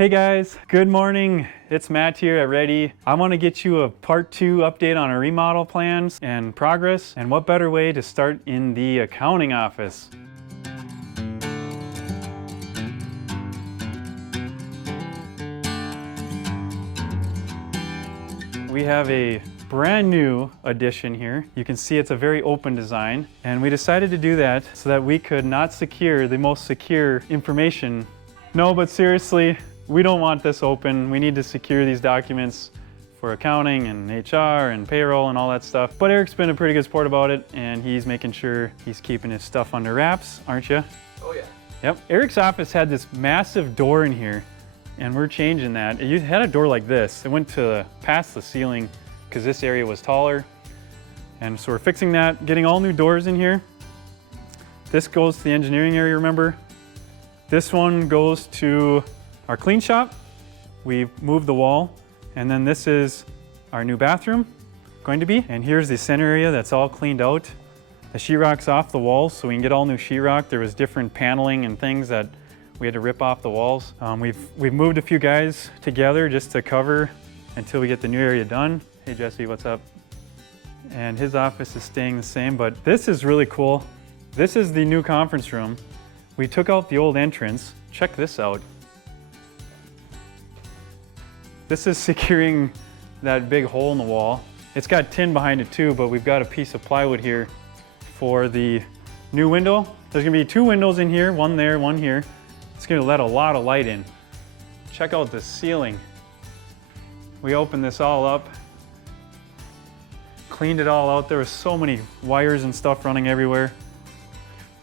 Hey guys, good morning. It's Matt here at Ready. I want to get you a part 2 update on our remodel plans and progress, and what better way to start in the accounting office. We have a brand new addition here. You can see it's a very open design, and we decided to do that so that we could not secure the most secure information. No, but seriously, we don't want this open. We need to secure these documents for accounting and HR and payroll and all that stuff. But Eric's been a pretty good sport about it, and he's making sure he's keeping his stuff under wraps, aren't you? Oh yeah. Yep. Eric's office had this massive door in here, and we're changing that. It had a door like this. It went to past the ceiling because this area was taller. And so we're fixing that, getting all new doors in here. This goes to the engineering area, remember? This one goes to our clean shop. We moved the wall, and then this is our new bathroom going to be. And here's the center area that's all cleaned out. The sheetrock's off the walls, so we can get all new sheetrock. There was different paneling and things that we had to rip off the walls. We've moved a few guys together just to cover until we get the new area done. Hey Jesse, what's up? And his office is staying the same, but this is really cool. This is the new conference room. We took out the old entrance. Check this out. This is securing that big hole in the wall. It's got tin behind it too, but we've got a piece of plywood here for the new window. There's gonna be 2 windows in here, one there, one here. It's gonna let a lot of light in. Check out the ceiling. We opened this all up, cleaned it all out. There was so many wires and stuff running everywhere.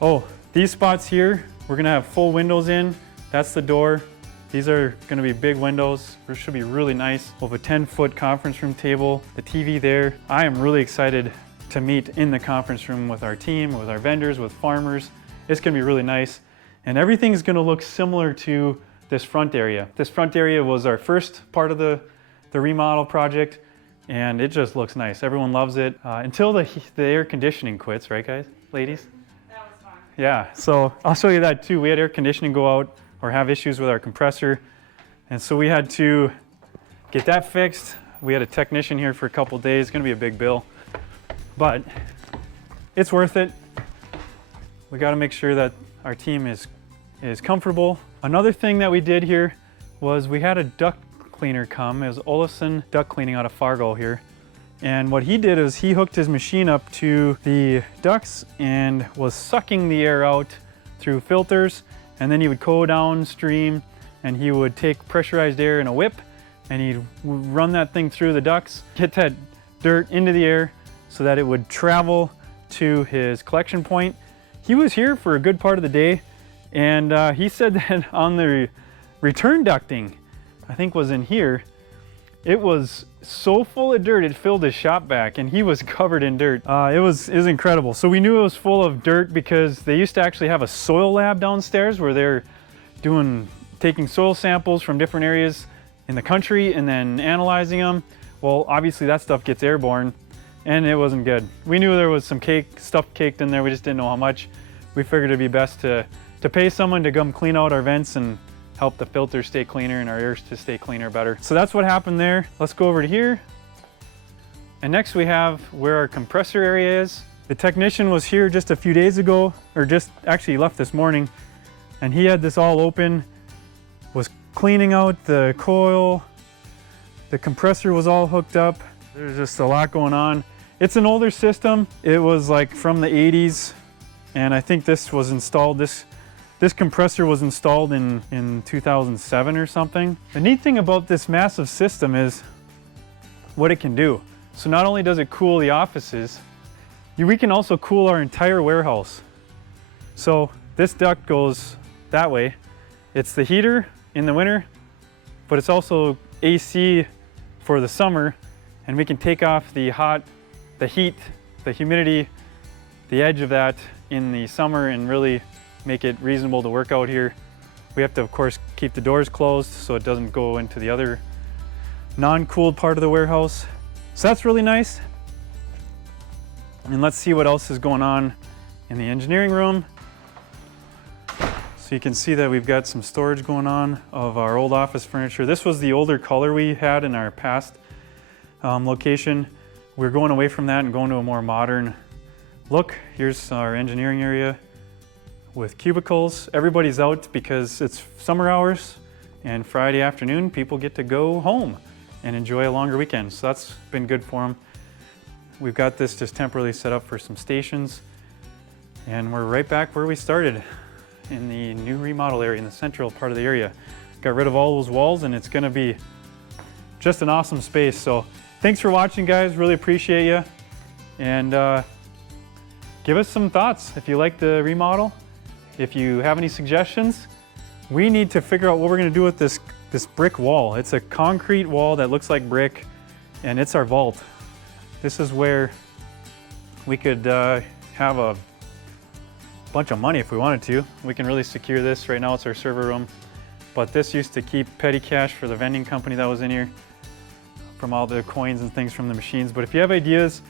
Oh, these spots here, we're gonna have full windows in. That's the door. These are gonna be big windows. This should be really nice. We'll have a 10-foot conference room table, the TV there. I am really excited to meet in the conference room with our team, with our vendors, with farmers. It's gonna be really nice. And everything's gonna look similar to this front area. This front area was our first part of the remodel project, and it just looks nice. Everyone loves it until the air conditioning quits, right guys, ladies? That was fun. Yeah, so I'll show you that too. We had air conditioning go out or have issues with our compressor, and so we had to get that fixed. We had a technician here for a couple days. It's gonna be a big bill, but it's worth it. We gotta make sure that our team is comfortable. Another thing that we did here was we had a duct cleaner come. It was Olufsen duct cleaning out of Fargo here. And what he did is he hooked his machine up to the ducts and was sucking the air out through filters, and then he would go downstream and he would take pressurized air in a whip and he'd run that thing through the ducts, get that dirt into the air so that it would travel to his collection point. He was here for a good part of the day, and he said that on the return ducting, I think was in here, it was so full of dirt it filled his shop back, and he was covered in dirt. It was incredible. So we knew it was full of dirt because they used to actually have a soil lab downstairs where they're taking soil samples from different areas in the country and then analyzing them. Well, obviously that stuff gets airborne, and it wasn't good. We knew there was some stuff caked in there. We just didn't know how much. We figured it'd be best to pay someone to come clean out our vents and help the filters stay cleaner and our air to stay cleaner better. So that's what happened there. Let's go over to here. And next we have where our compressor area is. The technician was here just a few days ago, or just actually left this morning, and he had this all open, was cleaning out the coil. The compressor was all hooked up. There's just a lot going on. It's an older system. It was like from the 80s, and I think this was installed, this compressor was installed in 2007 or something. The neat thing about this massive system is what it can do. So not only does it cool the offices, we can also cool our entire warehouse. So this duct goes that way. It's the heater in the winter, but it's also AC for the summer, and we can take off the heat, the humidity, the edge of that in the summer and really make it reasonable to work out here. We have to, of course, keep the doors closed so it doesn't go into the other non-cooled part of the warehouse. So that's really nice. And let's see what else is going on in the engineering room. So you can see that we've got some storage going on of our old office furniture. This was the older color we had in our past location. We're going away from that and going to a more modern look. Here's our engineering area with cubicles. Everybody's out because it's summer hours, and Friday afternoon people get to go home and enjoy a longer weekend. So that's been good for them. We've got this just temporarily set up for some stations, and we're right back where we started in the new remodel area in the central part of the area. Got rid of all those walls, and it's gonna be just an awesome space. So thanks for watching, guys. Really appreciate you. And give us some thoughts if you like the remodel. If you have any suggestions, we need to figure out what we're gonna do with this brick wall. It's a concrete wall that looks like brick, and it's our vault. This is where we could have a bunch of money if we wanted to. We can really secure this. Right now it's our server room, but this used to keep petty cash for the vending company that was in here from all the coins and things from the machines. But if you have ideas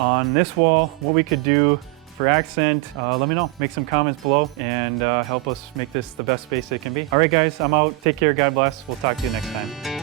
on this wall, what we could do for accent, let me know. Make some comments below and help us make this the best space it can be. All right, guys, I'm out. Take care. God bless. We'll talk to you next time.